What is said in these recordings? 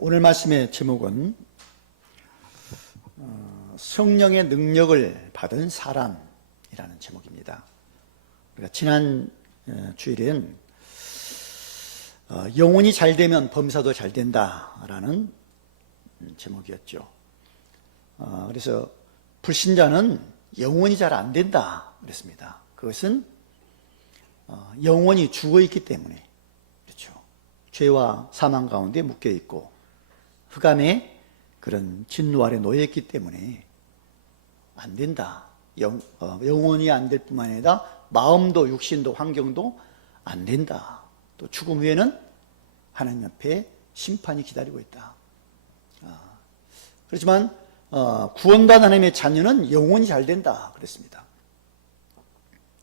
오늘 말씀의 제목은 성령의 능력을 받은 사람이라는 제목입니다. 우리가 지난 주일엔 영혼이 잘 되면 범사도 잘 된다라는 제목이었죠. 그래서 불신자는 영혼이 잘 안 된다 그랬습니다. 그것은 영혼이 죽어 있기 때문에, 그렇죠. 죄와 사망 가운데 묶여 있고 흑암의 그런 진노 아래 놓여 있기 때문에 안 된다. 영혼이 안 될 뿐만 아니라 마음도 육신도 환경도 안 된다. 또 죽음 후에는 하나님 앞에 심판이 기다리고 있다. 그렇지만 구원받은 하나님의 자녀는 영혼이 잘 된다 그랬습니다.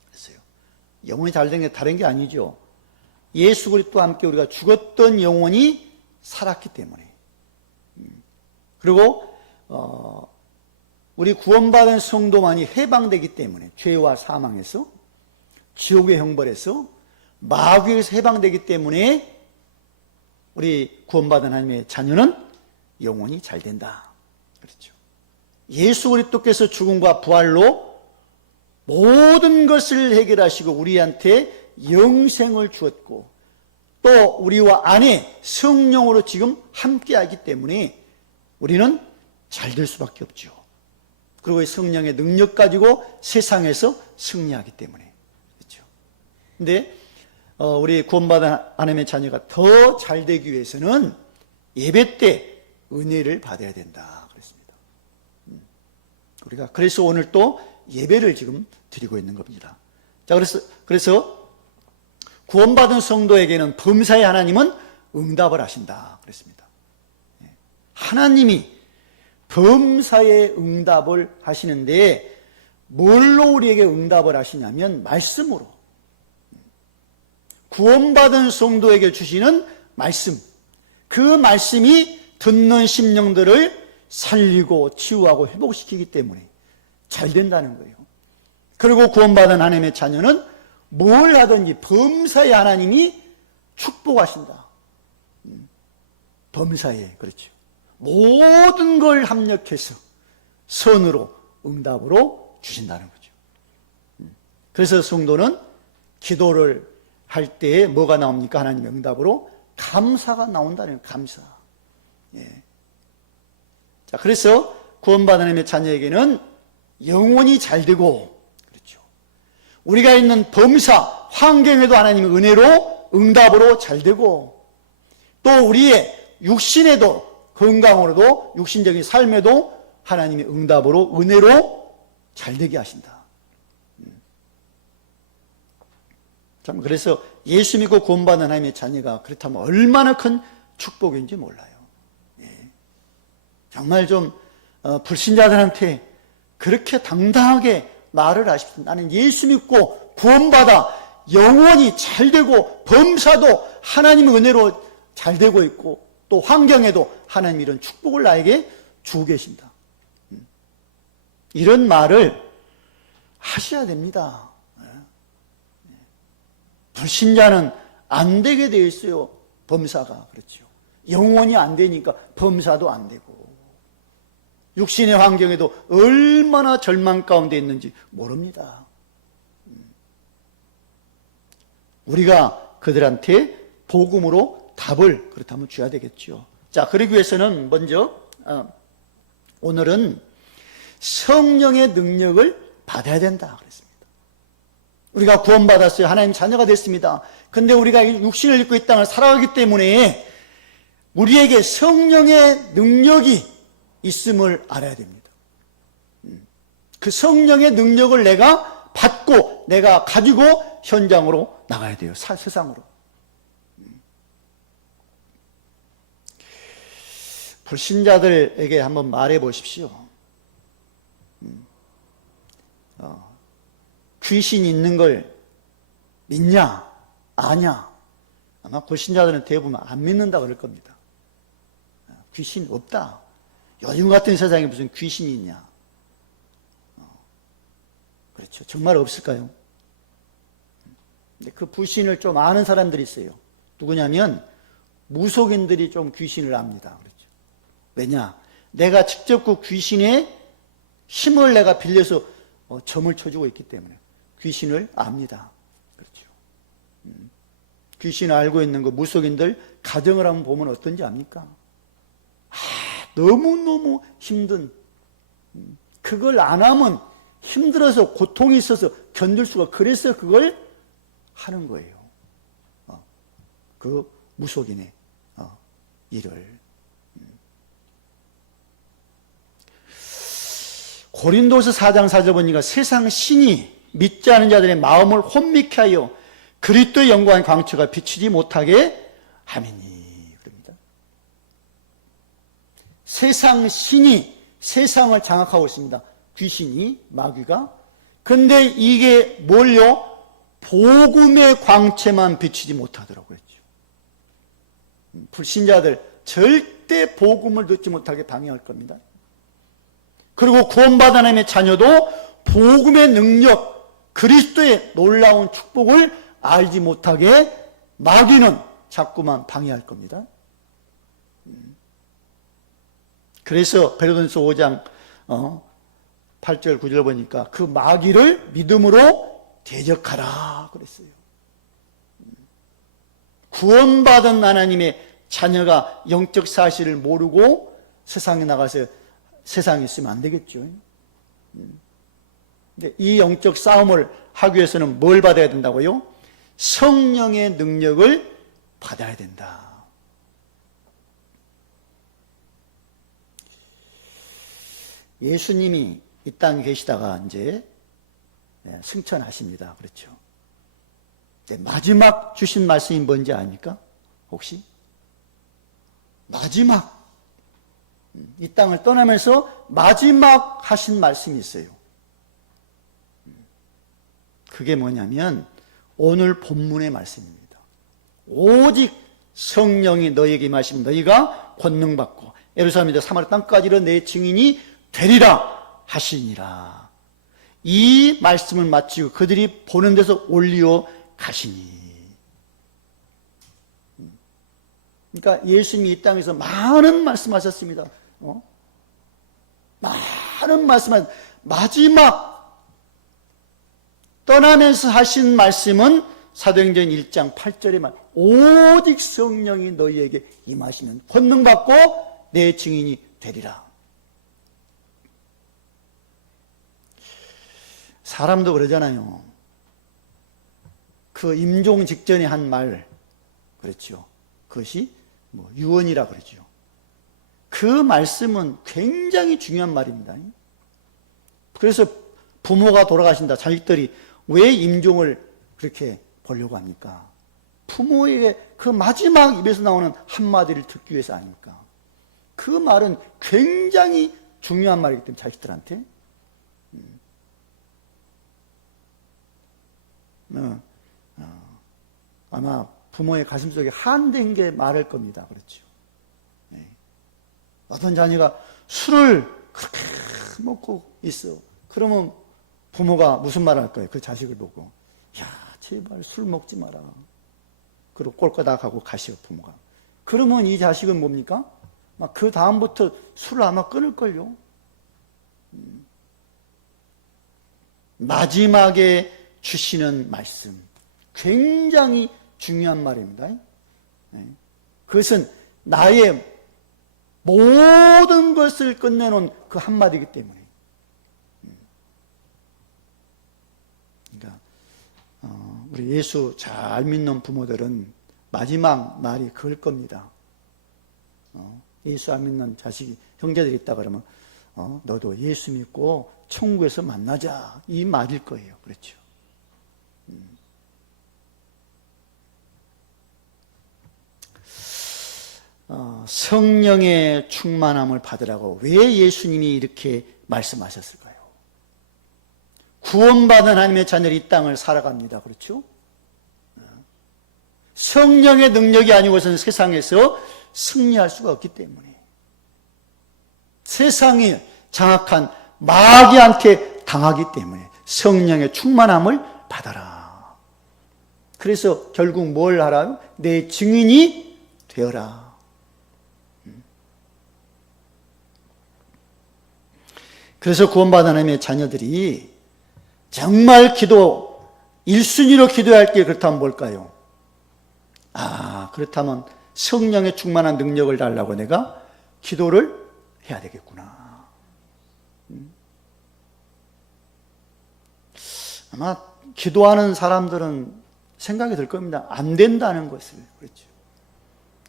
그랬어요. 영혼이 잘 된 게 다른 게 아니죠. 예수 그리스도와 함께 우리가 죽었던 영혼이 살았기 때문에, 그리고 우리 구원받은 성도만이 해방되기 때문에, 죄와 사망에서, 지옥의 형벌에서, 마귀에서 해방되기 때문에 우리 구원받은 하나님의 자녀는 영혼이 잘 된다. 그렇죠. 예수 그리스도께서 죽음과 부활로 모든 것을 해결하시고 우리한테 영생을 주었고, 또 우리와 안에 성령으로 지금 함께하기 때문에 우리는 잘 될 수밖에 없죠. 그리고 성령의 능력 가지고 세상에서 승리하기 때문에, 그렇죠. 근데 우리 구원받은 하나님의 자녀가 더 잘 되기 위해서는 예배 때 은혜를 받아야 된다 그랬습니다. 우리가 그래서 오늘 또 예배를 지금 드리고 있는 겁니다. 자, 그래서 구원받은 성도에게는 범사의 하나님은 응답을 하신다 그랬습니다. 하나님이 범사의 응답을 하시는데 뭘로 우리에게 응답을 하시냐면 말씀으로. 구원받은 성도에게 주시는 말씀, 그 말씀이 듣는 심령들을 살리고 치유하고 회복시키기 때문에 잘 된다는 거예요. 그리고 구원받은 하나님의 자녀는 뭘 하든지 범사에 하나님이 축복하신다. 범사에, 그렇죠. 모든 걸 합력해서 선으로, 응답으로 주신다는 거죠. 그래서 성도는 기도를 할 때에 뭐가 나옵니까? 하나님의 응답으로 감사가 나온다는 거예요. 감사. 예. 자, 그래서 구원받은 하나님의 자녀에게는 영혼이 잘 되고, 그렇죠. 우리가 있는 범사, 환경에도 하나님의 은혜로, 응답으로 잘 되고, 또 우리의 육신에도, 건강으로도, 육신적인 삶에도 하나님의 응답으로, 은혜로 잘 되게 하신다. 참, 그래서 예수 믿고 구원받은 하나님의 자녀가 그렇다면 얼마나 큰 축복인지 몰라요. 예. 정말 좀 불신자들한테 그렇게 당당하게 말을 하십시오. 나는 예수 믿고 구원받아 영원히 잘 되고 범사도 하나님의 은혜로 잘 되고 있고 또 환경에도 하나님 이런 축복을 나에게 주고 계신다. 이런 말을 하셔야 됩니다. 불신자는 안 되게 되어 있어요. 범사가. 그렇죠. 영혼이 안 되니까 범사도 안 되고 육신의 환경에도 얼마나 절망 가운데 있는지 모릅니다. 우리가 그들한테 복음으로 답을 그렇다면 줘야 되겠죠. 자, 그러기 위해서는 먼저 오늘은 성령의 능력을 받아야 된다 그랬습니다. 우리가 구원받았어요. 하나님 자녀가 됐습니다. 근데 우리가 육신을 입고 이 땅을 살아가기 때문에 우리에게 성령의 능력이 있음을 알아야 됩니다. 그 성령의 능력을 내가 받고 내가 가지고 현장으로 나가야 돼요. 세상으로. 불신자들에게 한번 말해 보십시오. 귀신 있는 걸 믿냐? 아냐? 아마 불신자들은 대부분 안 믿는다 그럴 겁니다. 귀신 없다. 요즘 같은 세상에 무슨 귀신이 있냐? 그렇죠. 정말 없을까요? 근데 그 불신을 좀 아는 사람들이 있어요. 누구냐면 무속인들이 좀 귀신을 압니다. 그렇죠? 왜냐? 내가 직접 그 귀신의 힘을 내가 빌려서 점을 쳐주고 있기 때문에 귀신을 압니다. 그렇죠? 귀신을 알고 있는 그 무속인들 가정을 한번 보면 어떤지 압니까? 너무너무 힘든, 그걸 안 하면 힘들어서 고통이 있어서 견딜 수가, 그래서 그걸 하는 거예요. 그 무속인의 일을. 고린도서 4장 4절 보니까 세상 신이 믿지 않은 자들의 마음을 혼미케 하여 그리스도의 영광의 광채가 비치지 못하게 함이니. 그럽니다. 세상 신이 세상을 장악하고 있습니다. 귀신이, 마귀가. 근데 이게 뭘요? 복음의 광채만 비치지 못하도록 그랬죠. 불신자들 절대 복음을 듣지 못하게 방해할 겁니다. 그리고 구원받은 하나님의 자녀도 복음의 능력, 그리스도의 놀라운 축복을 알지 못하게 마귀는 자꾸만 방해할 겁니다. 그래서 베드로전서 5장 8절 9절 보니까 그 마귀를 믿음으로 대적하라 그랬어요. 구원받은 하나님의 자녀가 영적 사실을 모르고 세상에 나가서 세상에 있으면 안 되겠죠. 근데 이 영적 싸움을 하기 위해서는 뭘 받아야 된다고요? 성령의 능력을 받아야 된다. 예수님이 이 땅에 계시다가 이제 승천하십니다. 그렇죠. 마지막 주신 말씀이 뭔지 아닙니까? 혹시? 마지막, 이 땅을 떠나면서 마지막 하신 말씀이 있어요. 그게 뭐냐면 오늘 본문의 말씀입니다. 오직 성령이 너희에게 임하시면 너희가 권능받고 예루살렘에서 사마리아 땅까지로 내 증인이 되리라 하시니라. 이 말씀을 마치고 그들이 보는 데서 올리어 가시니. 그러니까 예수님이 이 땅에서 많은 말씀하셨습니다. 많은 말씀하셨. 마지막 떠나면서 하신 말씀은 사도행전 1장 8절에 말, 오직 성령이 너희에게 임하시면 권능받고 내 증인이 되리라. 사람도 그러잖아요. 그 임종 직전에 한 말, 그렇죠. 그것이 유언이라 그러죠. 그 말씀은 굉장히 중요한 말입니다. 그래서 부모가 돌아가신다. 자식들이 왜 임종을 그렇게 보려고 합니까? 부모에게 그 마지막 입에서 나오는 한마디를 듣기 위해서 아닙니까? 그 말은 굉장히 중요한 말이기 때문에 자식들한테. 아마 부모의 가슴속에 한된 게 말할 겁니다. 그렇죠. 어떤 자녀가 술을 그렇게 먹고 있어. 그러면 부모가 무슨 말 할 거예요? 그 자식을 보고. 야, 제발 술 먹지 마라. 그리고 꼴까닥 하고 가시오, 부모가. 그러면 이 자식은 뭡니까? 막 그 다음부터 술을 아마 끊을걸요. 마지막에 주시는 말씀. 굉장히 중요한 말입니다. 그것은 나의 모든 것을 끝내놓은 그 한마디이기 때문에. 그러니까 우리 예수 잘 믿는 부모들은 마지막 말이 그럴 겁니다. 예수 안 믿는 자식이, 형제들이 있다 그러면 너도 예수 믿고 천국에서 만나자, 이 말일 거예요. 그렇죠. 성령의 충만함을 받으라고 왜 예수님이 이렇게 말씀하셨을까요? 구원받은 하나님의 자녀들이 이 땅을 살아갑니다. 그렇죠? 성령의 능력이 아니고서는 세상에서 승리할 수가 없기 때문에, 세상이 장악한 마귀한테 당하기 때문에 성령의 충만함을 받아라. 그래서 결국 뭘 하라요? 내 증인이 되어라. 그래서 구원받은 하나님의 자녀들이 정말 기도 1순위로 기도할 게 그렇다면 뭘까요? 그렇다면 성령의 충만한 능력을 달라고 내가 기도를 해야 되겠구나. 아마 기도하는 사람들은 생각이 들 겁니다. 안 된다는 것을. 그렇죠.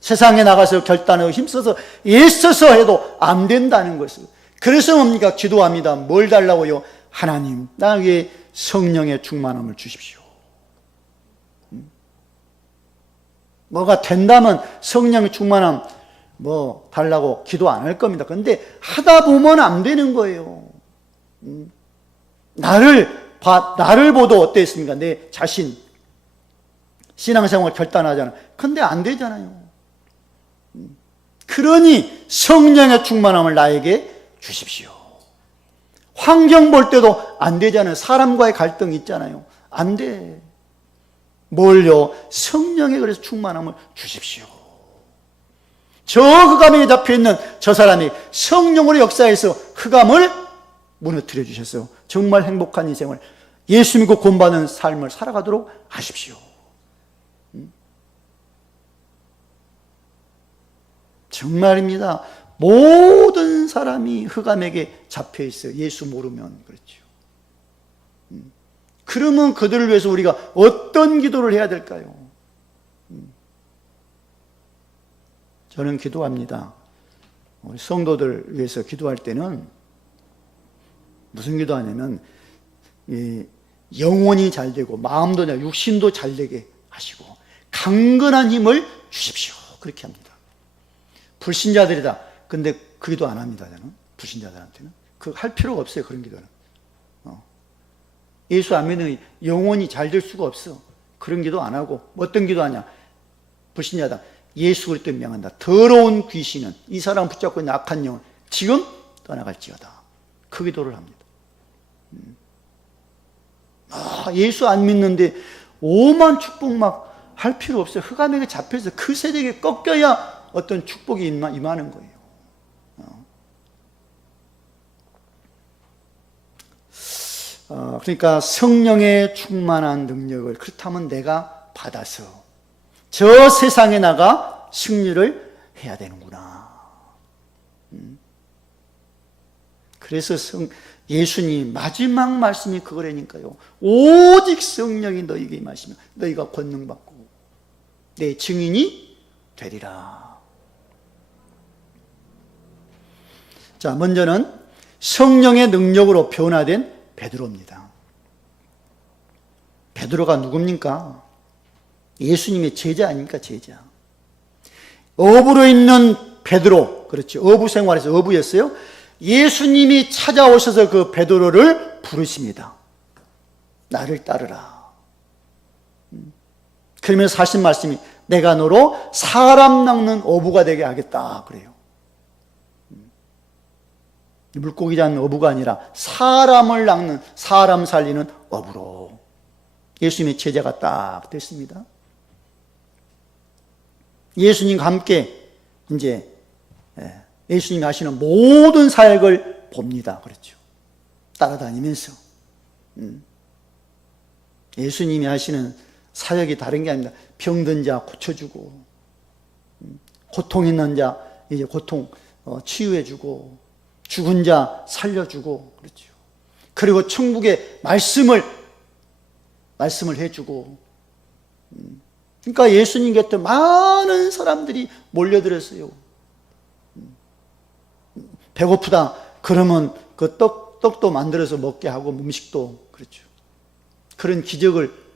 세상에 나가서 결단하고 힘써서 애써서 해도 안 된다는 것을. 그래서 뭡니까? 기도합니다. 뭘 달라고요? 하나님, 나에게 성령의 충만함을 주십시오. 뭐가 된다면 성령의 충만함 달라고 기도 안 할 겁니다. 그런데 하다 보면 안 되는 거예요. 나를 보도 어땠습니까? 내 자신 신앙생활 결단하잖아. 근데 안 되잖아요. 그러니 성령의 충만함을 나에게 주십시오. 환경 볼 때도 안 되잖아요. 사람과의 갈등이 있잖아요. 안 돼. 뭘요? 성령의 그래서 충만함을 주십시오. 저 흑암에 잡혀있는 저 사람이 성령으로 역사해서 흑암을 무너뜨려 주셨어요. 정말 행복한 인생을 예수 믿고 구원받는 삶을 살아가도록 하십시오. 정말입니다. 모든 사람이 흑암에게 잡혀있어요. 예수 모르면. 그렇죠. 그러면 그들을 위해서 우리가 어떤 기도를 해야 될까요? 저는 기도합니다. 우리 성도들 위해서 기도할 때는 무슨 기도하냐면 영혼이 잘 되고 마음도 육신도 잘 되게 하시고 강건한 힘을 주십시오. 그렇게 합니다. 불신자들이다. 근데 그 기도 안 합니다. 저는 불신자들한테는 할 필요가 없어요. 그런 기도는. 예수 안 믿는 영혼이 잘 될 수가 없어. 그런 기도 안 하고 어떤 기도하냐? 불신자다. 예수 그리스도 명한다. 더러운 귀신은 이 사람 붙잡고 있는 악한 영혼 지금 떠나갈지어다. 그 기도를 합니다. 예수 안 믿는데 오만 축복 막 할 필요 없어요. 흑암에게 잡혀서 그 세력에 꺾여야 어떤 축복이 임하는 거예요. 그러니까 성령의 충만한 능력을 그렇다면 내가 받아서 저 세상에 나가 승리를 해야 되는구나. 그래서 예수님 마지막 말씀이 그거라니까요. 오직 성령이 너희에게 임하시면 너희가 권능받고 내 증인이 되리라. 자, 먼저는 성령의 능력으로 변화된 베드로입니다. 베드로가 누굽니까? 예수님의 제자 아닙니까? 제자. 어부로 있는 베드로, 그렇죠. 어부 생활에서 어부였어요. 예수님이 찾아오셔서 그 베드로를 부르십니다. 나를 따르라. 그러면서 하신 말씀이 내가 너로 사람 낚는 어부가 되게 하겠다 그래요. 물고기 잡는 어부가 아니라 사람을 낚는, 사람 살리는 어부로 예수님의 제자가 딱 됐습니다. 예수님과 함께 이제 예수님이 하시는 모든 사역을 봅니다. 그렇죠. 따라다니면서 예수님이 하시는 사역이 다른 게 아닙니다. 병든 자 고쳐주고, 고통 있는 자 이제 고통 치유해주고, 죽은 자 살려주고, 그렇죠. 그리고 천국의 말씀을 해주고, 그러니까 예수님 곁에 많은 사람들이 몰려들었어요. 배고프다 그러면 그 떡도 만들어서 먹게 하고 음식도, 그렇죠. 그런 기적을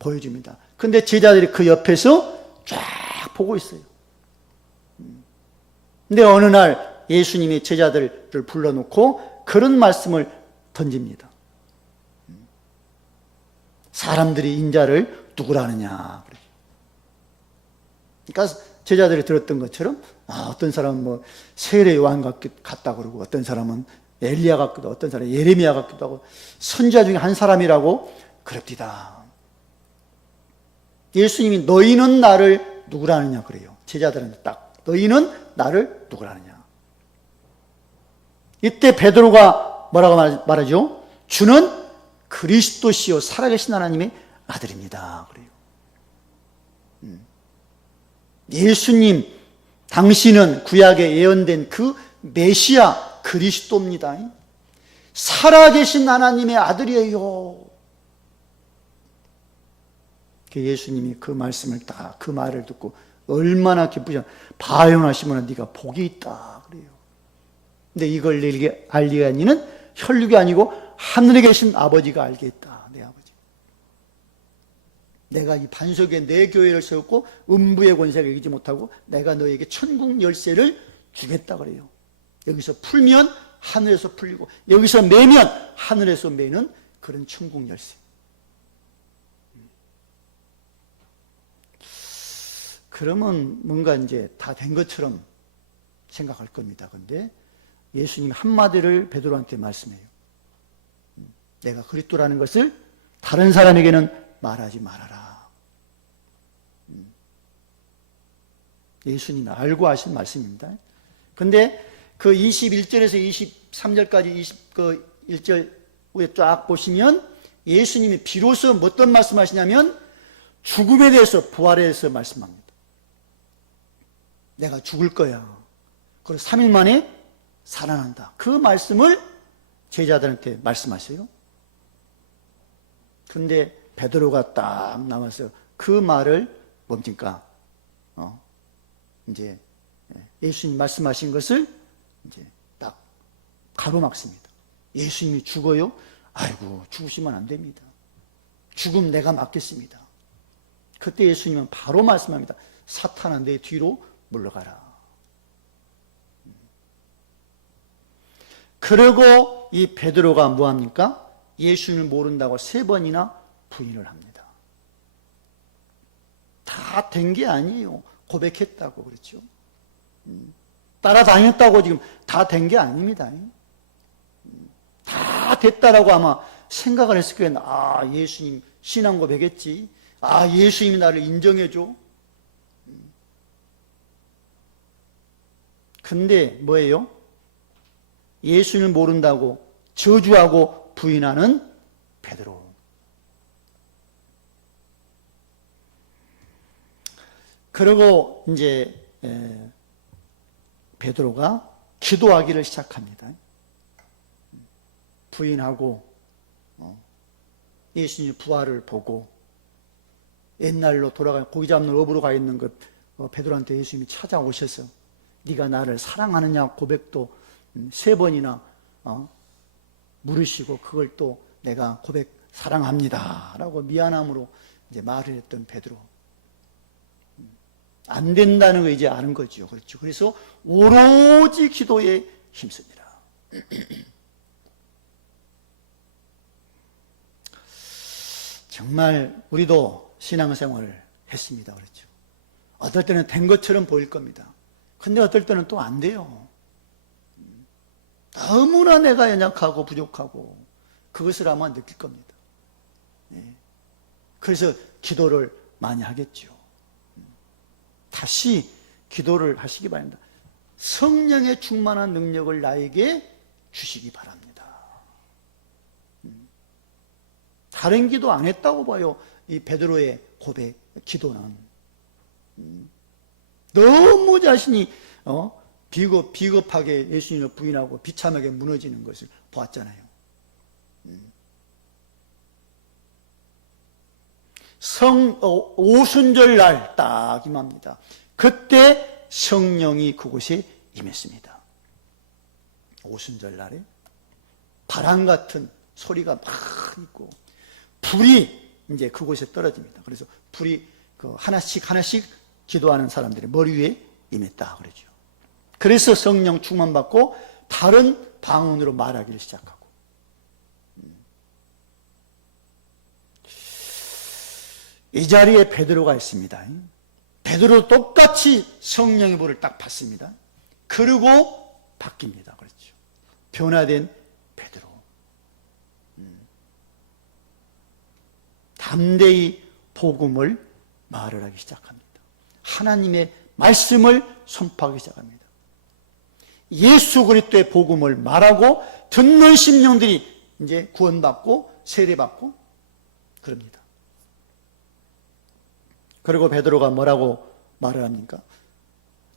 보여줍니다. 근데 제자들이 그 옆에서 쫙 보고 있어요. 근데 어느 날 예수님이 제자들을 불러놓고 그런 말씀을 던집니다. 사람들이 인자를 누구라 하느냐. 그러니까 제자들이 들었던 것처럼 어떤 사람은 세례 요한 같다 그러고, 어떤 사람은 엘리야 같기도 하고, 어떤 사람은 예레미야 같기도 하고, 선지자 중에 한 사람이라고 그럽디다. 예수님이 너희는 나를 누구라 하느냐 그래요. 제자들한테 딱, 너희는 나를 누구라 하느냐. 이때 베드로가 뭐라고 말하죠? 주는 그리스도시요 살아계신 하나님의 아들입니다. 그래요. 예수님, 당신은 구약에 예언된 그 메시아 그리스도입니다. 살아계신 하나님의 아들이에요. 예수님이 그 말씀을 딱, 그 말을 듣고 얼마나 기쁘냐. 바요나 시몬아, 네가 복이 있다. 그래요. 근데 이걸 알리가 니는 혈육이 아니고 하늘에 계신 아버지가 알게 했다. 내 아버지. 내가 이 반석에 내 교회를 세웠고 음부의 권세가 이기지 못하고 내가 너에게 천국 열쇠를 주겠다 그래요. 여기서 풀면 하늘에서 풀리고 여기서 매면 하늘에서 매는 그런 천국 열쇠. 그러면 뭔가 이제 다 된 것처럼 생각할 겁니다. 그런데 예수님 한마디를 베드로한테 말씀해요. 내가 그리스도라는 것을 다른 사람에게는 말하지 말아라. 예수님이 알고 하신 말씀입니다. 근데 그 21절에서 23절까지 1절 위에 쫙 보시면 예수님이 비로소 어떤 말씀하시냐면 죽음에 대해서 부활에 대해서 말씀합니다. 내가 죽을 거야. 그리고 3일 만에 살아난다. 그 말씀을 제자들한테 말씀하세요. 근데 베드로가 딱 나와서 그 말을 뭡니까? 이제 예수님 말씀하신 것을 이제 딱 가로막습니다. 예수님이 죽어요? 아이고, 죽으시면 안 됩니다. 죽음 내가 막겠습니다. 그때 예수님은 바로 말씀합니다. 사탄아, 내 뒤로 물러가라. 그리고 이 베드로가 뭐합니까? 예수님을 모른다고 3번이나 부인을 합니다. 다 된 게 아니에요. 고백했다고 그렇죠. 따라다녔다고 지금 다 된 게 아닙니다. 다 됐다라고 아마 생각을 했을 거예요. 아, 예수님 신앙 고백했지. 아, 예수님이 나를 인정해줘. 근데 뭐예요? 예수님을 모른다고 저주하고 부인하는 베드로. 그리고 이제 베드로가 기도하기를 시작합니다. 부인하고 예수님 부활을 보고 옛날로 돌아가 고기 잡는 업으로 가 있는 그 베드로한테 예수님이 찾아오셔서 네가 나를 사랑하느냐 고백도 3번이나 물으시고 그걸 또 내가 고백 사랑합니다 라고 미안함으로 이제 말을 했던 베드로. 안 된다는 거 이제 아는 거죠. 그렇죠. 그래서 오로지 기도에 힘씁니다. 정말 우리도 신앙생활을 했습니다. 그렇죠. 어떨 때는 된 것처럼 보일 겁니다. 근데 어떨 때는 또 안 돼요. 너무나 내가 연약하고 부족하고 그것을 아마 느낄 겁니다. 그래서 기도를 많이 하겠죠. 다시 기도를 하시기 바랍니다. 성령의 충만한 능력을 나에게 주시기 바랍니다. 다른 기도 안 했다고 봐요. 이 베드로의 고백, 기도는. 너무 자신이 비겁하게 예수님을 부인하고 비참하게 무너지는 것을 보았잖아요. 오순절 날 딱 임합니다. 그때 성령이 그곳에 임했습니다. 오순절 날에 바람 같은 소리가 막 있고 불이 이제 그곳에 떨어집니다. 그래서 불이 하나씩 기도하는 사람들의 머리 위에 임했다 그러죠. 그래서 성령 충만받고 다른 방언으로 말하기를 시작하고. 이 자리에 베드로가 있습니다. 베드로 똑같이 성령의 불을 딱 받습니다. 그리고 바뀝니다. 그렇죠. 변화된 베드로. 담대히 복음을 말을 하기 시작합니다. 하나님의 말씀을 선포하기 시작합니다. 예수 그리스도의 복음을 말하고 듣는 심령들이 이제 구원받고 세례받고 그럽니다. 그리고 베드로가 뭐라고 말을 합니까?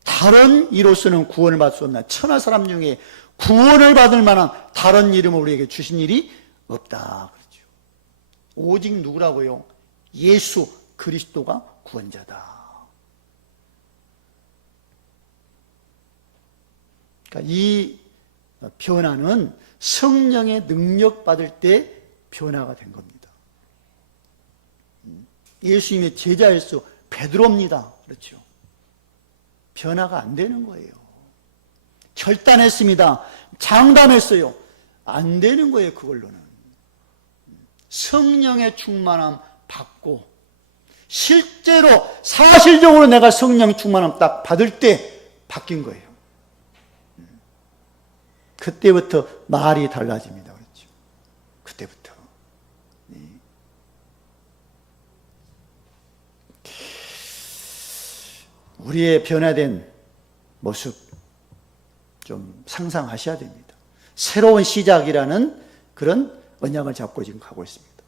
다른 이로서는 구원을 받을 수 없나. 천하 사람 중에 구원을 받을 만한 다른 이름을 우리에게 주신 일이 없다. 그렇죠. 오직 누구라고요? 예수 그리스도가 구원자다. 그러니까 이 변화는 성령의 능력 받을 때 변화가 된 겁니다. 예수님의 제자일수 베드로입니다. 그렇죠. 변화가 안 되는 거예요. 결단했습니다. 장담했어요. 안 되는 거예요, 그걸로는. 성령의 충만함 받고 실제로 사실적으로 내가 성령 충만함 딱 받을 때 바뀐 거예요. 그때부터 말이 달라집니다. 그렇죠. 그때부터. 우리의 변화된 모습 좀 상상하셔야 됩니다. 새로운 시작이라는 그런 언약을 잡고 지금 가고 있습니다.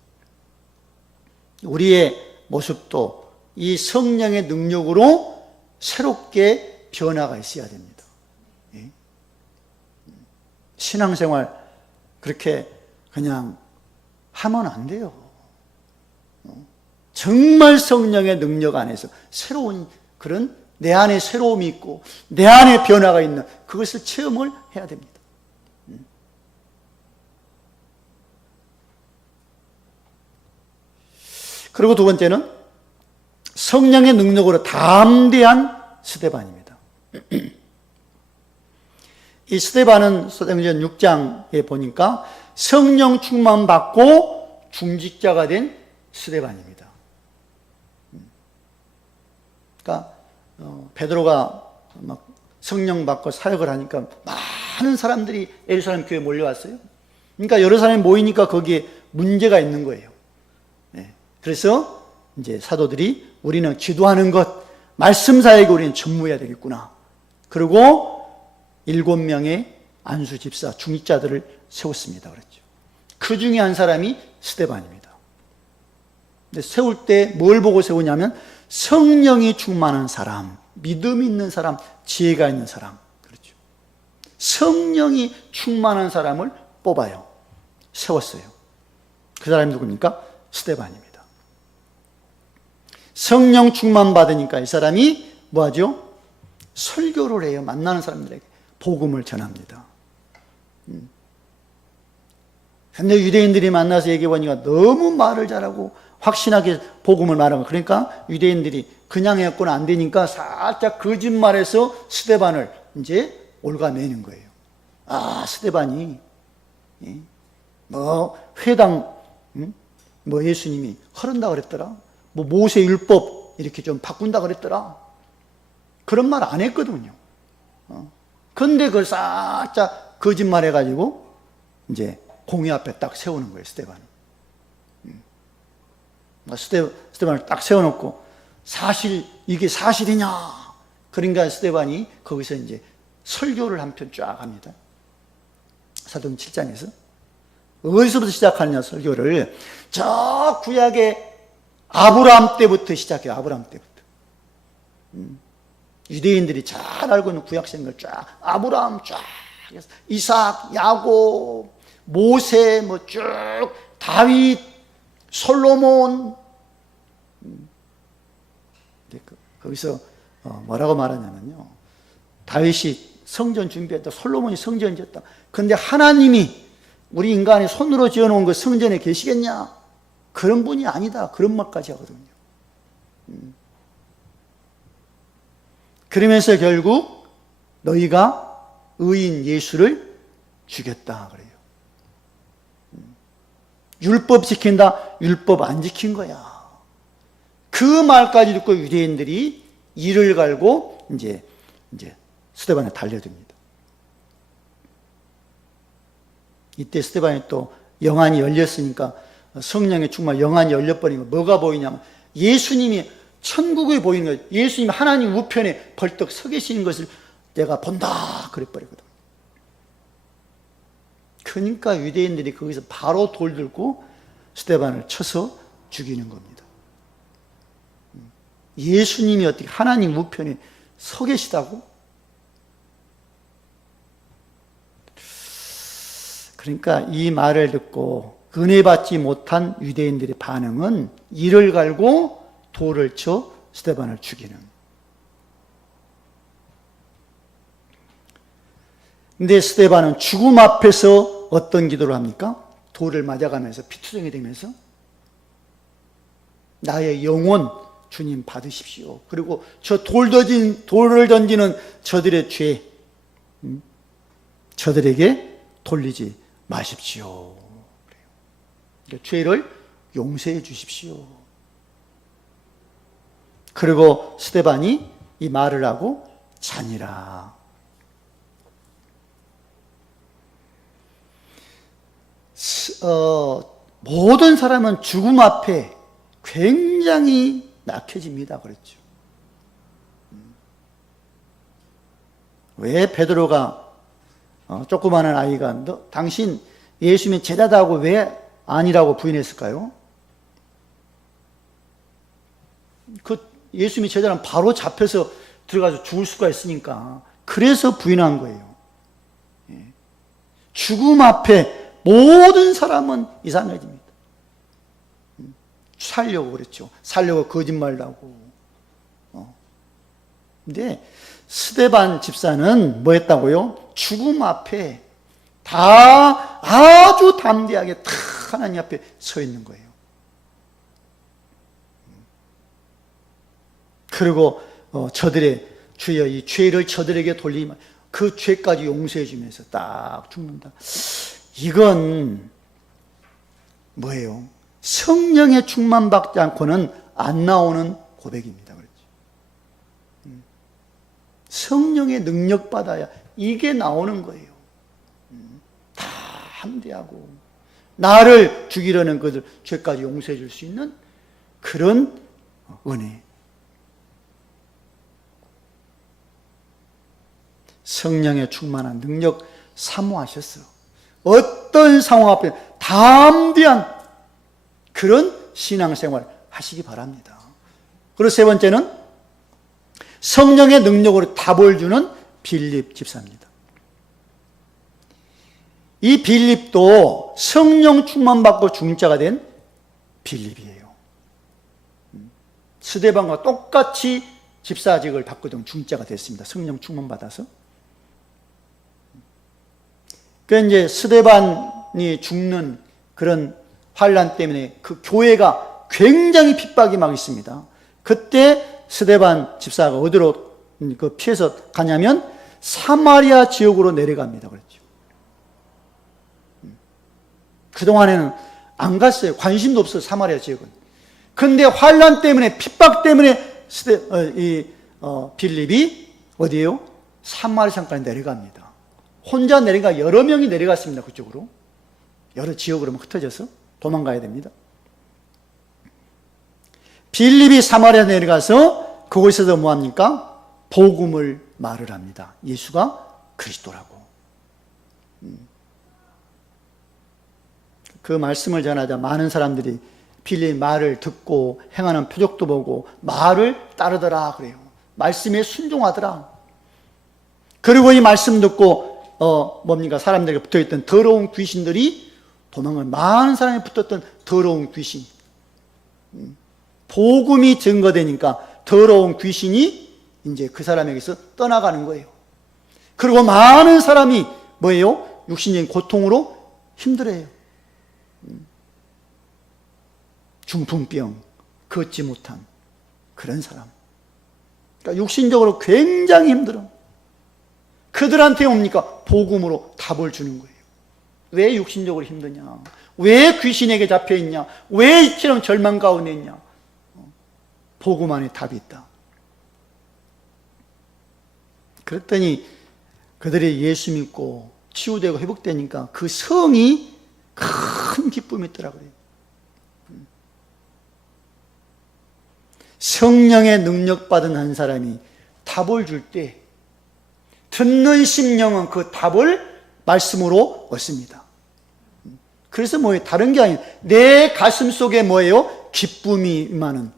우리의 모습도 이 성령의 능력으로 새롭게 변화가 있어야 됩니다. 신앙생활 그렇게 그냥 하면 안 돼요. 정말 성령의 능력 안에서 새로운 그런 내 안에 새로움이 있고 내 안에 변화가 있는 그것을 체험을 해야 됩니다. 그리고 두 번째는 성령의 능력으로 담대한 스데반입니다. 이 스데반은 사도행전 6장에 보니까 성령 충만 받고 중직자가 된 스데반입니다. 그러니까 베드로가 막 성령 받고 사역을 하니까 많은 사람들이 예루살렘 교회에 몰려왔어요. 그러니까 여러 사람이 모이니까 거기에 문제가 있는 거예요. 그래서 이제 사도들이 우리는 기도하는 것, 말씀 사역에 우리는 전무해야 되겠구나. 그리고 7명의 안수 집사, 중직자들을 세웠습니다. 그랬죠. 그 중에 한 사람이 스데반입니다. 근데 세울 때 뭘 보고 세우냐면 성령이 충만한 사람, 믿음 있는 사람, 지혜가 있는 사람. 그렇죠. 성령이 충만한 사람을 뽑아요. 세웠어요. 그 사람이 누굽니까? 스데반입니다. 성령 충만 받으니까 이 사람이 뭐하죠? 설교를 해요. 만나는 사람들에게 복음을 전합니다. 근데 유대인들이 만나서 얘기해 보니까 너무 말을 잘하고 확신하게 복음을 말하고, 그러니까 유대인들이 그냥 해갖고는 안 되니까 살짝 거짓말해서 스데반을 이제 올가매는 거예요. 아, 스데반이 뭐 회당 뭐 예수님이 허른다 그랬더라. 뭐 모세 율법 이렇게 좀 바꾼다 그랬더라. 그런 말 안 했거든요. 근데 그걸 살짝 거짓말 해가지고 이제 공회 앞에 딱 세우는 거예요, 스데반이. 스데반을 딱 세워놓고 사실 이게 사실이냐? 그러니까 스데반이 거기서 이제 설교를 한 편 쫙 합니다. 사도행 7장에서 어디서부터 시작하느냐 설교를 저 구약의 아브라함 때부터 시작해요. 아브라함 때부터. 유대인들이 잘 알고 있는 구약 생각을 쫙 아브라함 쫙 해서 이삭, 야곱, 모세 뭐 쭉 다윗, 솔로몬. 거기서 뭐라고 말하냐면요. 다윗이 성전 준비했다. 솔로몬이 성전 지었다. 그런데 하나님이 우리 인간이 손으로 지어놓은 그 성전에 계시겠냐? 그런 분이 아니다. 그런 말까지 하거든요. 그러면서 결국 너희가 의인 예수를 죽였다 그래요. 율법 지킨다. 율법 안 지킨 거야. 그 말까지 듣고 유대인들이 이를 갈고 이제 스데반에 달려듭니다. 이때 스데반이 또 영안이 열렸으니까 성령의 충만 영안이 열려버린 거 뭐가 보이냐면 예수님이 천국에 보이는 거예요. 예수님 하나님 우편에 벌떡 서 계시는 것을 내가 본다 그래버리거든. 그러니까 유대인들이 거기서 바로 돌 들고 스데반을 쳐서 죽이는 겁니다. 예수님이 어떻게 하나님 우편에 서 계시다고? 그러니까 이 말을 듣고 은혜 받지 못한 유대인들의 반응은 이를 갈고 돌을 쳐 스데반을 죽이는. 근데 스데반은 죽음 앞에서 어떤 기도를 합니까? 돌을 맞아가면서 피투성이 되면서 나의 영혼 주님 받으십시오. 그리고 저 돌을 던지는 저들의 죄 저들에게 돌리지 마십시오. 그러니까 죄를 용서해 주십시오. 그리고 스데반이 이 말을 하고 자니라. 모든 사람은 죽음 앞에 굉장히 낙해집니다. 그랬죠. 왜 베드로가 조그마한 아이가 너 당신 예수님의 제자다 하고 왜 아니라고 부인했을까요? 그 예수님이 제자는 바로 잡혀서 들어가서 죽을 수가 있으니까 그래서 부인한 거예요. 죽음 앞에 모든 사람은 이상해집니다. 살려고 그랬죠. 살려고 거짓말도 하고. 근데 스데반 집사는 뭐 했다고요? 죽음 앞에 다 아주 담대하게 다 하나님 앞에 서 있는 거예요. 그리고 저들의 주여 이 죄를 저들에게 돌리면 그 죄까지 용서해 주면서 딱 죽는다. 이건 뭐예요? 성령의 충만받지 않고는 안 나오는 고백입니다. 그렇죠? 성령의 능력 받아야 이게 나오는 거예요. 다 함대하고 나를 죽이려는 그들 죄까지 용서해 줄 수 있는 그런 은혜. 성령의 충만한 능력 사모하셨어. 어떤 상황 앞에 담대한 그런 신앙생활 하시기 바랍니다. 그리고 세 번째는 성령의 능력으로 답을 주는 빌립 집사입니다. 이 빌립도 성령 충만받고 중자가 된 빌립이에요. 스데반과 똑같이 집사직을 받거든 중자가 됐습니다. 성령 충만받아서. 그 이제 스데반이 죽는 그런 환란 때문에 그 교회가 굉장히 핍박이 막 있습니다. 그때 스데반 집사가 어디로 피해서 가냐면 사마리아 지역으로 내려갑니다. 그랬죠. 그동안에는 안 갔어요. 관심도 없어요. 사마리아 지역은. 근데 환란 때문에 핍박 때문에 빌립이 어디에요? 사마리아산까지 내려갑니다. 혼자 내려가 여러 명이 내려갔습니다. 그쪽으로. 여러 지역으로 막 흩어져서 도망가야 됩니다. 빌립이 사마리아 내려가서 그곳에서 뭐합니까? 복음을 말을 합니다. 예수가 그리스도라고. 그 말씀을 전하자 많은 사람들이 빌립 말을 듣고 행하는 표적도 보고 말을 따르더라 그래요. 말씀에 순종하더라. 그리고 이 말씀 듣고 뭡니까? 사람들에게 붙어있던 더러운 귀신들이 도망을, 많은 사람이 붙었던 더러운 귀신. 복음이 증거되니까 더러운 귀신이 이제 그 사람에게서 떠나가는 거예요. 그리고 많은 사람이 뭐예요? 육신적인 고통으로 힘들어요. 중풍병, 걷지 못한 그런 사람. 그러니까 육신적으로 굉장히 힘들어. 그들한테 뭡니까? 복음으로 답을 주는 거예요. 왜 육신적으로 힘드냐? 왜 귀신에게 잡혀있냐? 왜 이처럼 절망 가운데 있냐? 복음 안에 답이 있다. 그랬더니 그들이 예수 믿고 치유되고 회복되니까 그 성이 큰 기쁨이 있더라고요. 성령의 능력받은 한 사람이 답을 줄 때 듣는 심령은 그 답을 말씀으로 얻습니다. 그래서 뭐예요? 다른 게 아니에요. 내 가슴 속에 뭐예요? 기쁨이 임하는.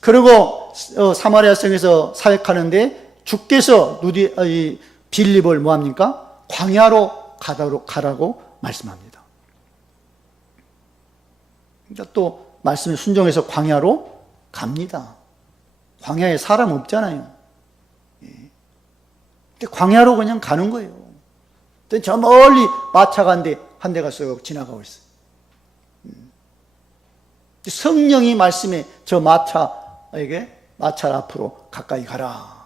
그리고 사마리아 성에서 사역하는데 주께서 빌립을 뭐합니까? 광야로 가라고 말씀합니다. 그러니까 또 말씀에 순종해서 광야로 갑니다. 광야에 사람 없잖아요. 근데 광야로 그냥 가는 거예요. 근데 저 멀리 마차가 한 대가 쓱 지나가고 있어요. 성령이 말씀에 저 마차 앞으로 가까이 가라.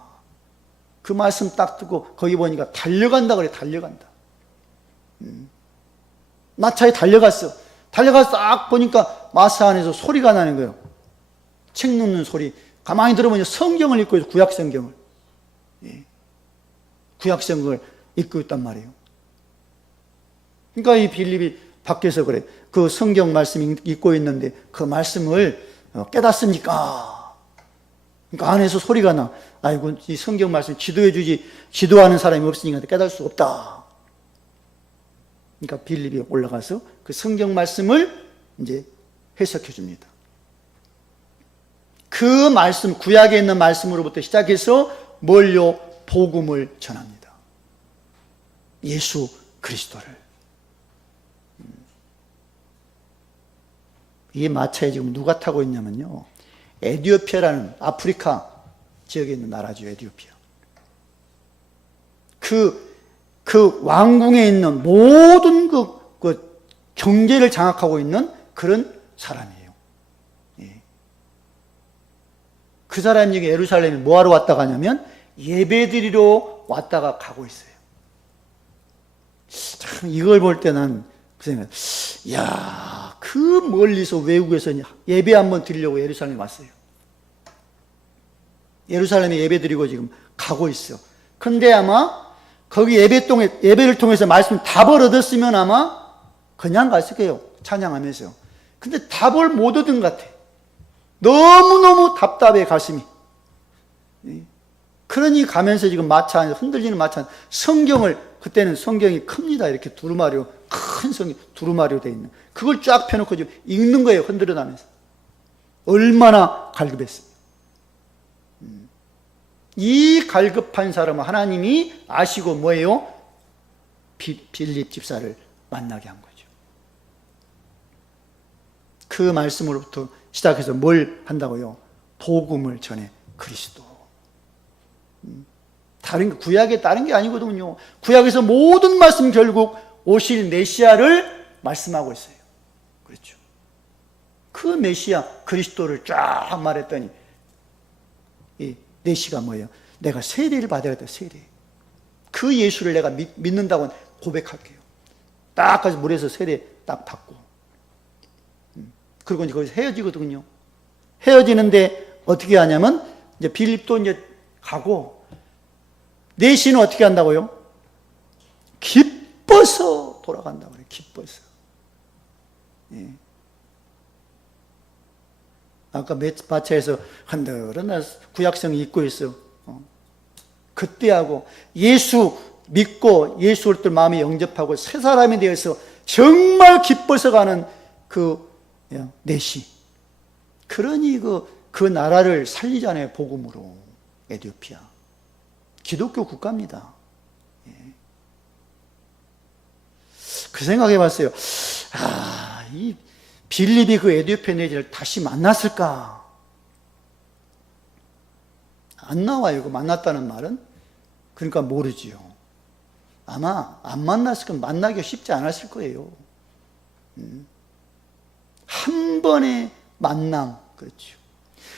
그 말씀 딱 듣고 거기 보니까 달려간다 그래. 달려간다. 마차에 달려가서 딱 보니까 마차 안에서 소리가 나는 거예요. 책 놓는 소리. 가만히 들어보니 성경을 읽고 있어요. 구약 성경을. 구약 성경을 읽고 있단 말이에요. 그러니까 이 빌립이 밖에서 그래. 그 성경 말씀 읽고 있는데 그 말씀을 깨닫습니까? 그러니까 안에서 소리가 나. 아이고, 이 성경 말씀 지도하는 사람이 없으니까 깨달을 수 없다. 그러니까 빌립이 올라가서 그 성경 말씀을 이제 해석해 줍니다. 그 말씀, 구약에 있는 말씀으로부터 시작해서 뭘요? 복음을 전합니다. 예수 그리스도를. 이 마차에 지금 누가 타고 있냐면요. 에티오피아라는 아프리카 지역에 있는 나라죠. 에티오피아. 그 왕궁에 있는 모든 그 경제를 장악하고 있는 그런 사람이에요. 예. 그 사람이 여기 예루살렘에 뭐하러 왔다 가냐면 예배드리러 왔다가 가고 있어요. 참 이걸 볼 때 난 그 생각, 야, 그 멀리서 외국에서 예배 한번 드리려고 예루살렘에 왔어요. 예루살렘에 예배 드리고 지금 가고 있어. 근데 아마 거기 예배를 통해서 말씀 답을 얻었으면 아마 그냥 갔을 거예요. 찬양하면서. 근데 답을 못 얻은 것 같아. 너무너무 답답해, 가슴이. 그러니 가면서 지금 마차 안에서 흔들리는 마차 안에서 그때는 성경이 큽니다. 이렇게 두루마리로, 큰 성경, 두루마리로 되어 있는. 그걸 쫙 펴놓고 지금 읽는 거예요. 흔들어 나면서. 얼마나 갈급했습니까? 이 갈급한 사람은 하나님이 아시고 뭐예요? 빌립 집사를 만나게 한 거죠. 그 말씀으로부터 시작해서 뭘 한다고요? 복음을 전해. 그리스도. 구약에 다른 게 아니거든요. 구약에서 모든 말씀 결국 오실 메시아를 말씀하고 있어요. 그렇죠. 그 메시아 그리스도를 쫙 말했더니 이 메시가 뭐예요? 내가 세례를 받아야겠다. 세례. 그 예수를 내가 믿는다고 고백할게요. 딱 가서 물에서 세례 딱 받고. 그리고 이제 거기서 헤어지거든요. 헤어지는데 어떻게 하냐면 이제 빌립도 이제 가고 내시는 어떻게 한다고요? 기뻐서 돌아간다고 그래요. 기뻐서. 예. 아까 마차에서 흔들흔들 구약성이 입고 있어. 그때하고 예수 믿고 예수를 또 마음에 영접하고 새 사람이 되어서 정말 기뻐서 가는 그 내시. 그러니 그 나라를 살리잖아요. 복음으로. 에티오피아. 기독교 국가입니다. 예. 그 생각해 봤어요. 이 빌립이 그 에티오피아 내지를 다시 만났을까? 안 나와요. 그 만났다는 말은. 그러니까 모르지요. 아마 안 만났을 건 만나기가 쉽지 않았을 거예요. 한 번의 만남. 그렇죠.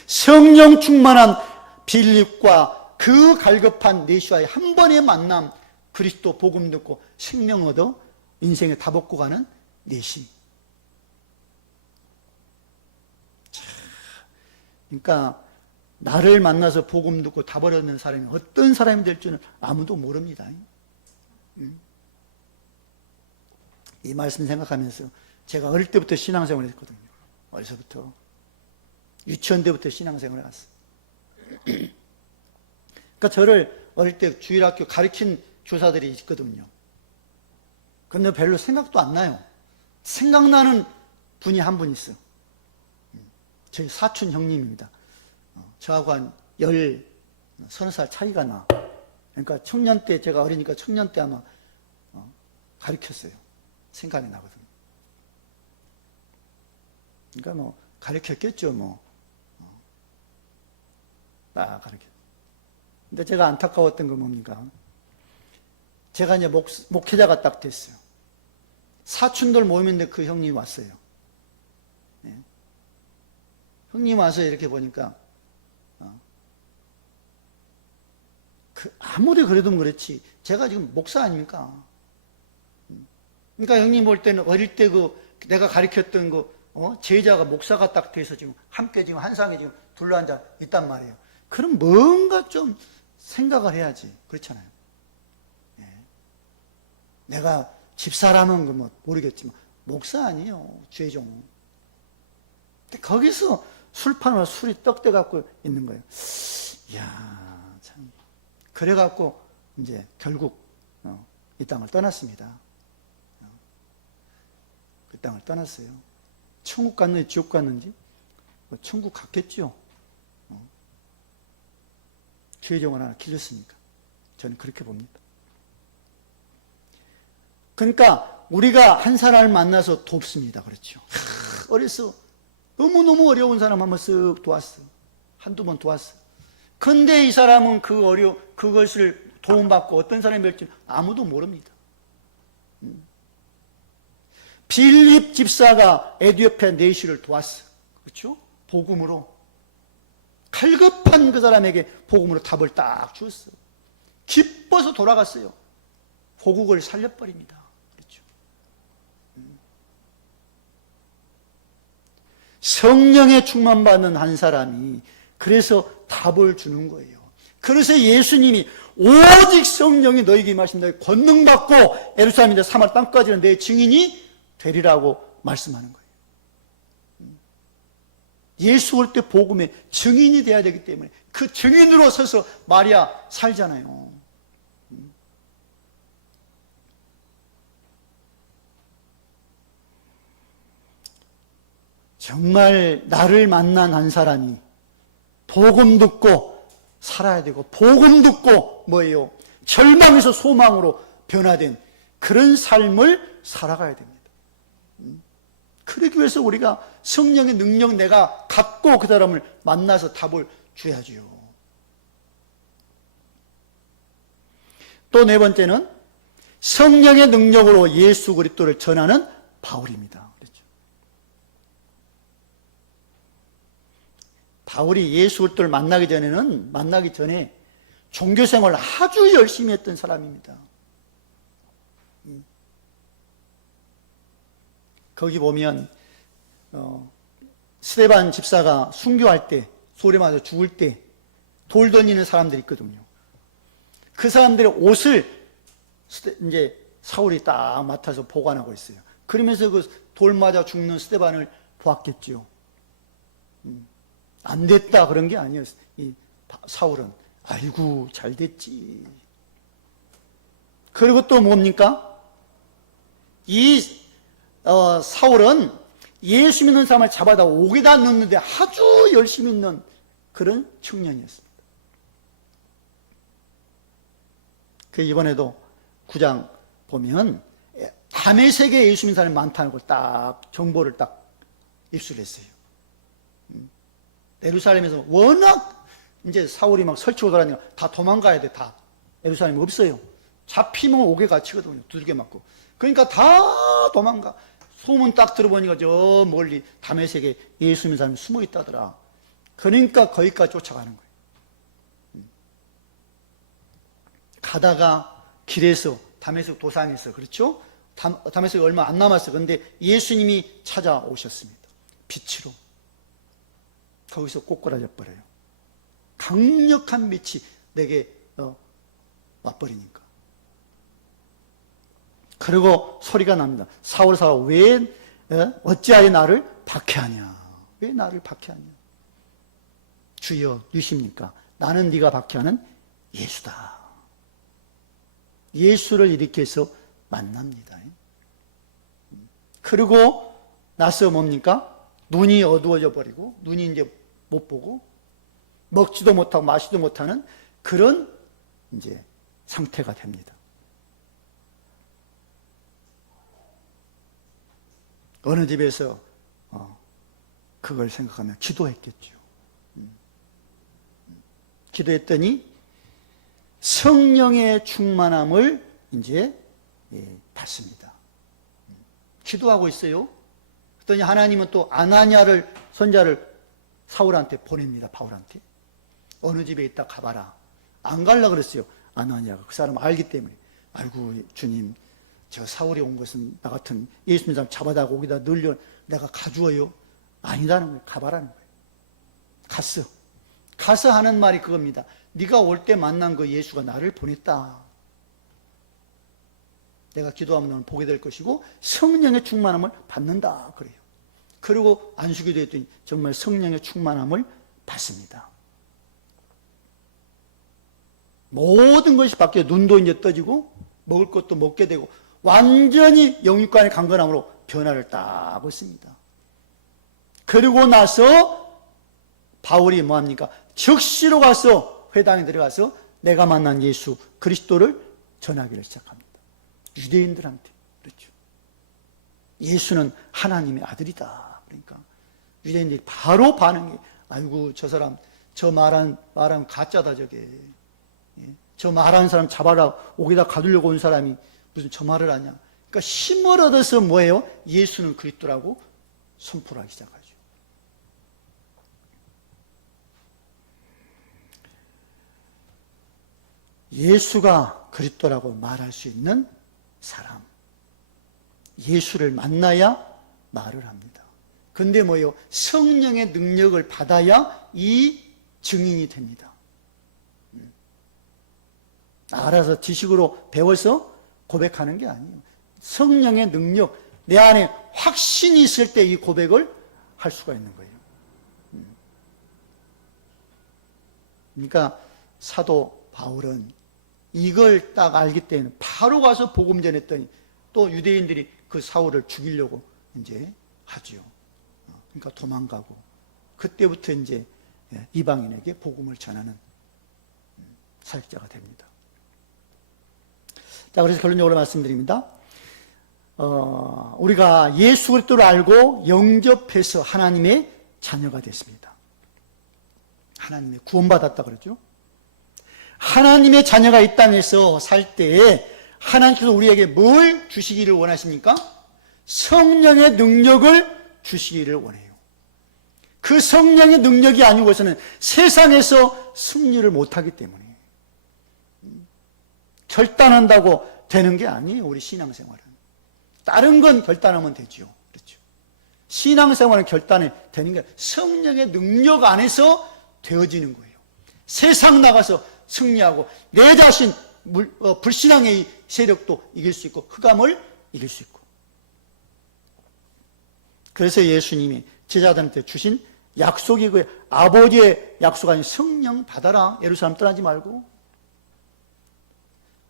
성령 충만한 빌립과 그 갈급한 내시와의 한 번의 만남, 그리스도 복음 듣고 생명 얻어 인생에 다 벗고 가는 내시. 그러니까 나를 만나서 복음 듣고 다 버렸는 사람이 어떤 사람이 될 줄은 아무도 모릅니다. 이 말씀 생각하면서 제가 어릴 때부터 신앙생활을 했거든요. 어디서부터? 유치원 때부터 신앙생활을 했어요. 그러니까 저를 어릴 때 주일학교 가르친 교사들이 있거든요. 근데 별로 생각도 안 나요. 생각나는 분이 한 분 있어요. 저희 사촌 형님입니다. 저하고 한 30살 차이가 나. 그러니까 청년 때, 제가 어리니까 청년 때 아마 가르쳤어요. 생각이 나거든요. 그러니까 뭐 가르쳤겠죠, 뭐. 딱 가르쳤. 근데 제가 안타까웠던 건 뭡니까? 제가 이제 목회자가 딱 됐어요. 사촌들 모임인데 그 형님이 왔어요. 네. 형님 와서 이렇게 보니까 아무리 그래도 그렇지 제가 지금 목사 아닙니까? 그러니까 형님 볼 때는 어릴 때 내가 가르쳤던 제자가 목사가 딱 돼서 지금 함께 지금 한 상에 지금 둘러앉아 있단 말이에요. 그럼 뭔가 좀 생각을 해야지. 그렇잖아요. 예. 내가 집사람은 뭐 모르겠지만 목사 아니에요. 죄종. 근데 거기서 술판으로 술이 떡대 갖고 있는 거예요. 이야, 참. 그래 갖고 이제 결국 이 땅을 떠났습니다. 그 땅을 떠났어요. 천국 갔는지 지옥 갔는지 천국 갔겠죠. 죄종을 하나 길렀으니까 저는 그렇게 봅니다. 그러니까 우리가 한 사람을 만나서 돕습니다. 그렇죠. 어려서 너무너무 어려운 사람 한번 쓱 도왔어. 한두 번 도왔어. 근데 이 사람은 그것을 도움받고 어떤 사람이 될지 아무도 모릅니다. 빌립 집사가 에디오피아 내시를 도왔어. 그렇죠? 복음으로. 갈급한 그 사람에게 복음으로 답을 딱 주었어. 기뻐서 돌아갔어요. 고국을 살려버립니다. 그렇죠? 성령의 충만받는 한 사람이 그래서 답을 주는 거예요. 그래서 예수님이 오직 성령이 너에게 임하신다. 권능받고 예루살렘인데 3월 땅까지는 내 증인이 되리라고 말씀하는 거예요. 예수 올 때 복음의 증인이 돼야 되기 때문에 그 증인으로 서서 마리아 살잖아요. 정말 나를 만난 한 사람이 복음 듣고 살아야 되고 복음 듣고 뭐예요? 절망에서 소망으로 변화된 그런 삶을 살아가야 됩니다. 그러기 위해서 우리가 성령의 능력 내가 갖고 그 사람을 만나서 답을 줘야죠. 또 네 번째는 성령의 능력으로 예수 그리스도를 전하는 바울입니다. 그렇죠? 바울이 예수 그리스도를 만나기 전에 종교 생활을 아주 열심히 했던 사람입니다. 거기 보면 스데반 집사가 순교할 때 소리 맞아 죽을 때 돌 던지는 사람들이 있거든요. 그 사람들의 옷을 이제 사울이 딱 맡아서 보관하고 있어요. 그러면서 그 돌 맞아 죽는 스데반을 보았겠죠. 안 됐다 그런 게 아니었어요. 이 사울은 아이고 잘 됐지. 그리고 또 뭡니까? 사울은 예수 믿는 사람을 잡아다 옥에다 넣는데 아주 열심히 있는 그런 청년이었습니다. 이번에도 9장 보면 다메섹에 예수 믿는 사람이 많다는 걸 딱 정보를 딱 입수를 했어요. 예루살렘에서 워낙 이제 사울이 막 설치고 돌아다니까 다 도망가야 돼. 다 예루살렘이 없어요. 잡히면 옥에 갇히거든요. 두들겨 맞고. 그러니까 다 도망가. 소문 딱 들어보니까 저 멀리 다메섹에 예수 믿는 사람이 숨어 있다더라. 그러니까 거기까지 쫓아가는 거예요. 가다가 길에서 다메섹 도상에서 그렇죠? 다메섹이 얼마 안 남았어요. 그런데 예수님이 찾아오셨습니다. 빛으로. 거기서 꼬꾸라져 버려요. 강력한 빛이 내게 와버리니까. 그리고 소리가 납니다. 사울 왜 어찌하여 나를 박해하냐. 왜 나를 박해하냐? 주여 누십니까? 나는 네가 박해하는 예수다. 예수를 이렇게 해서 만납니다. 그리고 나서 뭡니까? 눈이 어두워져 버리고 눈이 이제 못 보고 먹지도 못하고 마시지도 못하는 그런 이제 상태가 됩니다. 어느 집에서 그걸 생각하면 기도했겠죠. 기도했더니 성령의 충만함을 이제 받습니다. 기도하고 있어요. 그랬더니 하나님은 또 아나니아를 손자를 사울한테 보냅니다. 바울한테. 어느 집에 있다 가봐라. 안 갈라 그랬어요. 아나니아가 그 사람 알기 때문에. 아이고 주님, 저 사울이 온 것은 나 같은 예수 믿는 사람 잡아다 거기다 늘려 내가 가주어요. 아니라는 거예요. 가봐라는 거예요. 갔어. 가서 하는 말이 그겁니다. 네가 올 때 만난 그 예수가 나를 보냈다. 내가 기도하면 너는 보게 될 것이고 성령의 충만함을 받는다 그래요. 그리고 안수기도 했더니 정말 성령의 충만함을 받습니다. 모든 것이 바뀌어 눈도 이제 떠지고 먹을 것도 먹게 되고 완전히 영육간의 강건함으로 변화를 딱 했습니다. 그리고 나서 바울이 뭐합니까? 즉시로 가서 회당에 들어가서 내가 만난 예수 그리스도를 전하기를 시작합니다. 유대인들한테. 그렇죠. 예수는 하나님의 아들이다. 그러니까 유대인들이 바로 반응이 아이고 저 사람 저 말한 가짜다 저게. 저 말하는 사람 잡아라 옥에다 가두려고 온 사람이 무슨 저 말을 하냐. 그러니까 힘을 얻어서 뭐예요? 예수는 그리스도라고 선포를 하기 시작하죠. 예수가 그리스도라고 말할 수 있는 사람. 예수를 만나야 말을 합니다. 근데 뭐예요? 성령의 능력을 받아야 이 증인이 됩니다. 알아서 지식으로 배워서 고백하는 게 아니에요. 성령의 능력, 내 안에 확신이 있을 때 이 고백을 할 수가 있는 거예요. 그러니까 사도 바울은 이걸 딱 알기 때문에 바로 가서 복음 전했더니 또 유대인들이 그 사울을 죽이려고 이제 하지요. 그러니까 도망가고 그때부터 이제 이방인에게 복음을 전하는 사역자가 됩니다. 자, 그래서 결론적으로 말씀드립니다. 우리가 예수 그리스도를 알고 영접해서 하나님의 자녀가 됐습니다. 하나님의 구원받았다 그러죠. 하나님의 자녀가 이 땅에서 살 때에 하나님께서 우리에게 뭘 주시기를 원하십니까? 성령의 능력을 주시기를 원해요. 그 성령의 능력이 아니고서는 세상에서 승리를 못하기 때문에 결단한다고 되는 게 아니에요. 우리 신앙생활은. 다른 건 결단하면 되죠. 그렇죠. 신앙생활은 결단이 되는 게 성령의 능력 안에서 되어지는 거예요. 세상 나가서 승리하고 내 자신 불신앙의 세력도 이길 수 있고 흑암을 이길 수 있고. 그래서 예수님이 제자들한테 주신 약속이 그 아버지의 약속 아닌 성령 받아라. 예루살렘 떠나지 말고.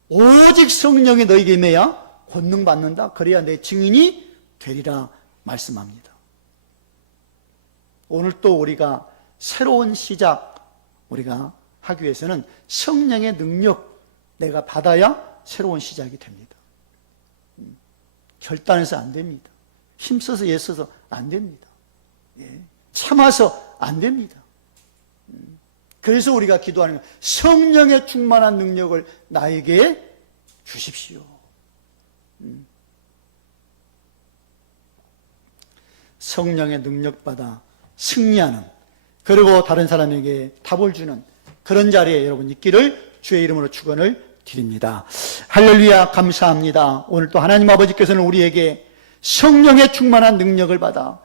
오직 성령이 너에게 임해야 권능 받는다. 그래야 내 증인이 되리라 말씀합니다. 오늘 또 우리가 새로운 시작 우리가 하기 위해서는 성령의 능력 내가 받아야 새로운 시작이 됩니다. 결단해서 안 됩니다. 힘써서 애써서 안 됩니다. 참아서 안 됩니다. 그래서 우리가 기도하는 건 성령의 충만한 능력을 나에게 주십시오. 성령의 능력받아 승리하는, 그리고 다른 사람에게 답을 주는 그런 자리에 여러분 있기를 주의 이름으로 축원을 드립니다. 할렐루야. 감사합니다. 오늘 또 하나님 아버지께서는 우리에게 성령의 충만한 능력을 받아